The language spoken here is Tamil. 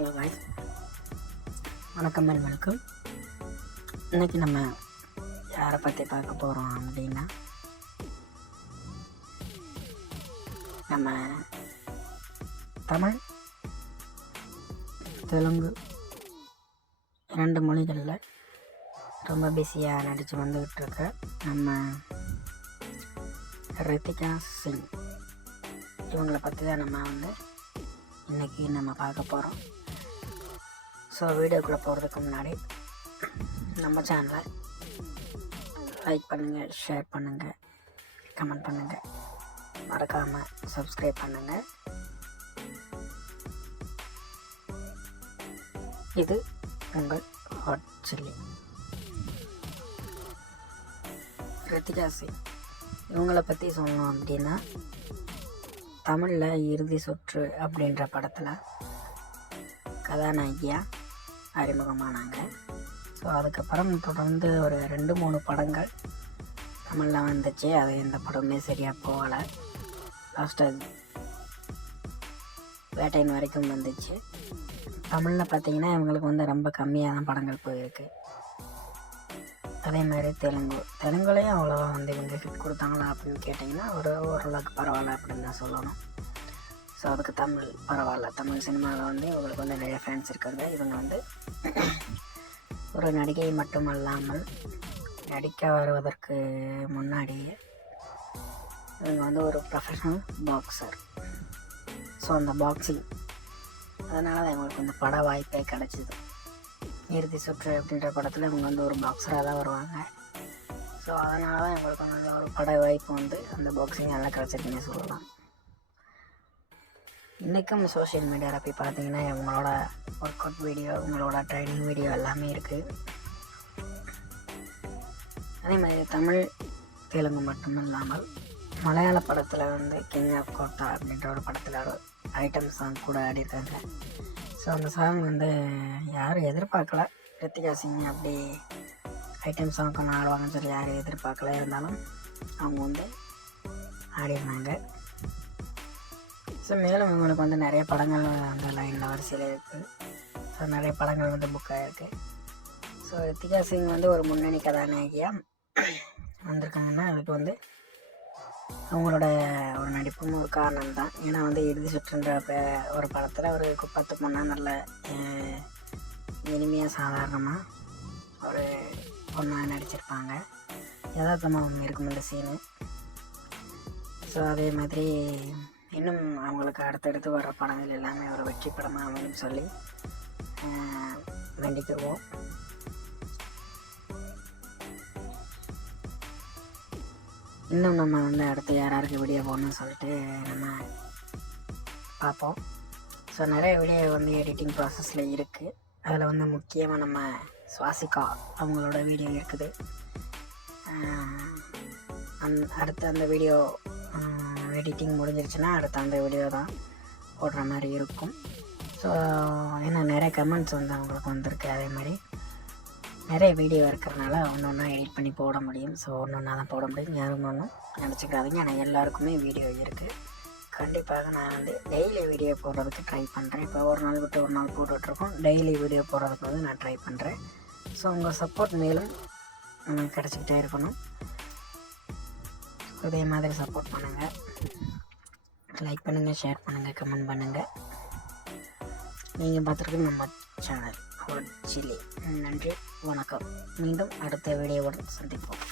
ஹலோ காய்ஸ், வணக்கம் அண்ட் வெல்கம். இன்றைக்கி நம்ம யாரை பற்றி பார்க்க போகிறோம் அப்படின்னா, நம்ம தமிழ் தெலுங்கு 2 மொழிகளில் ரொம்ப பிஸியாக நடித்து வந்துக்கிட்டு இருக்க நம்ம ரித்திகா சிங் இவங்களை பற்றி தான் நம்ம இன்றைக்கி நம்ம பார்க்க போகிறோம். ஸோ வீடியோக்குள்ளே போகிறதுக்கு முன்னாடி நம்ம சேனலை லைக் பண்ணுங்கள், ஷேர் பண்ணுங்கள், கமெண்ட் பண்ணுங்கள், மறக்காமல் சப்ஸ்கிரைப் பண்ணுங்கள். இது உங்கள் ஹாட் சில்லி. ரித்திகா சிங் இவங்களை பற்றி சொல்லணும் அப்படின்னா, தமிழில் இறுதி சுற்று அப்படின்ற படத்தில் கதாநாயகியாக அறிமுகமானாங்க. ஸோ அதுக்கப்புறம் தொடர்ந்து ஒரு 2-3 படங்கள் தமிழில் வந்துச்சு. அது எந்த படமே சரியாக போகலை. லாஸ்ட்டாக வேட்டையின் வரைக்கும் வந்துச்சு. தமிழில் பார்த்திங்கன்னா இவங்களுக்கு ரொம்ப கம்மியாக தான் படங்கள் போயிருக்கு. அதே மாதிரி தெலுங்குலேயும் அவ்வளோவா இவங்க ஹிட் கொடுத்தாங்களா அப்படின்னு கேட்டிங்கன்னா ஓரளவுக்கு பரவாயில்ல அப்படின்னு தான் சொல்லணும். ஸோ அதுக்கு தமிழ் பரவாயில்ல. தமிழ் சினிமாவில் இவங்களுக்கு நிறைய ஃபேன்ஸ் இருக்கிறது. இவங்க ஒரு நடிகை மட்டுமல்லாமல் நடிக்க வருவதற்கு முன்னாடியே இவங்க ஒரு ப்ரொஃபஷனல் பாக்ஸர். ஸோ அந்த பாக்ஸிங் அதனால தான் இவங்களுக்கு பட வாய்ப்பே கிடச்சிது. இறுதி சுற்று அப்படின்ற படத்தில் இவங்க ஒரு பாக்ஸராக தான் வருவாங்க. ஸோ அதனால தான் இவங்களுக்கு ஒரு பட வாய்ப்பு அந்த பாக்ஸிங் நல்லா கிடச்சிருக்குன்னு சொல்லலாம். இன்றைக்கும் சோஷியல் மீடியாவில் போய் பார்த்தீங்கன்னா இவங்களோட ஒர்க் அவுட் வீடியோ, இவங்களோட ட்ரைனிங் வீடியோ எல்லாமே இருக்குது. அதே மாதிரி தமிழ் தெலுங்கு மட்டும் இல்லாமல் மலையாள படத்தில் கிங் ஆஃப் கோட்டா அப்படின்ற ஒரு படத்தில் ஒரு ஐட்டம் சாங் கூட ஆடியிருக்காங்க. ஸோ அந்த சாங் யாரும் எதிர்பார்க்கல. ரித்திகா சிங் அப்படி ஐட்டம் சாங்க்கு ஒன்று ஆடுவாங்கன்னு சொல்லி யாரும் எதிர்பார்க்கல. இருந்தாலும் அவங்க ஆடிருந்தாங்க. ஸோ மேலும் இவங்களுக்கு நிறைய படங்கள் அந்த லைனில் வரிசையில் இருக்குது. ஸோ நிறைய படங்கள் புக் ஆகிருக்கு. ஸோ ரித்திகா சிங் ஒரு முன்னணி கதாநாயகியாக வந்திருக்காங்கன்னா அதுக்கு அவங்களோட ஒரு நடிப்பும் ஒரு காரணம் தான். ஏன்னா இறுதி சுற்றுன்ற ஒரு படத்தில் ஒரு குப்பத்து பொண்ணாக நல்ல இனிமையாக சாதாரணமாக ஒரு பொண்ணாக நடிச்சிருப்பாங்க. யதார்த்தமாக இருக்கும் இந்த சீனு. ஸோ அதே மாதிரி இன்னும் அவங்களுக்கு அடுத்தடுத்து வர்ற படங்கள் எல்லாமே ஒரு வெற்றி படமாக அமையும் சொல்லி வேண்டிக்குவோம். இன்னும் நம்ம அடுத்து யாராருக்கு வீடியோ போகணும்னு சொல்லிட்டு நம்ம பார்ப்போம். ஸோ நிறைய வீடியோ எடிட்டிங் ப்ராசஸில் இருக்குது. அதில் முக்கியமாக நம்ம சுவாசிகா அவங்களோட வீடியோ இருக்குது. அடுத்து அந்த வீடியோ எடிட்டிங் முடிஞ்சிருச்சுன்னா அடுத்த அந்த வீடியோ தான் போடுற மாதிரி இருக்கும். ஸோ ஏன்னா நிறைய கமெண்ட்ஸ் அவங்களுக்கு வந்திருக்கு. அதே மாதிரி நிறைய வீடியோ இருக்கிறதுனால ஒன்றா எடிட் பண்ணி போட முடியும். ஸோ ஒன்றா தான் போட முடியும். யாரும் ஒன்றும் நினச்சிக்கிறாதீங்க. ஆனால் எல்லாருக்குமே வீடியோ இருக்குது. கண்டிப்பாக நான் டெய்லி வீடியோ போடுறதுக்கு ட்ரை பண்ணுறேன். இப்போ ஒரு நாள் விட்டு ஒரு நாள் போட்டுட்ருக்கோம். டெய்லி வீடியோ போடுறதுக்கு நான் ட்ரை பண்ணுறேன். ஸோ உங்கள் சப்போர்ட் மேலும் நமக்கு கிடச்சிக்கிட்டே இருக்கணும். இதே மாதிரி சப்போர்ட் பண்ணுங்கள், லைக் பண்ணுங்கள், ஷேர் பண்ணுங்கள், கமெண்ட் பண்ணுங்கள். நீங்கள் பார்த்துருக்கு நம்ம சேனல் ஹாட் சில்லி. நன்றி, வணக்கம். மீண்டும் அடுத்த வீடியோவுடன் சந்திப்போம்.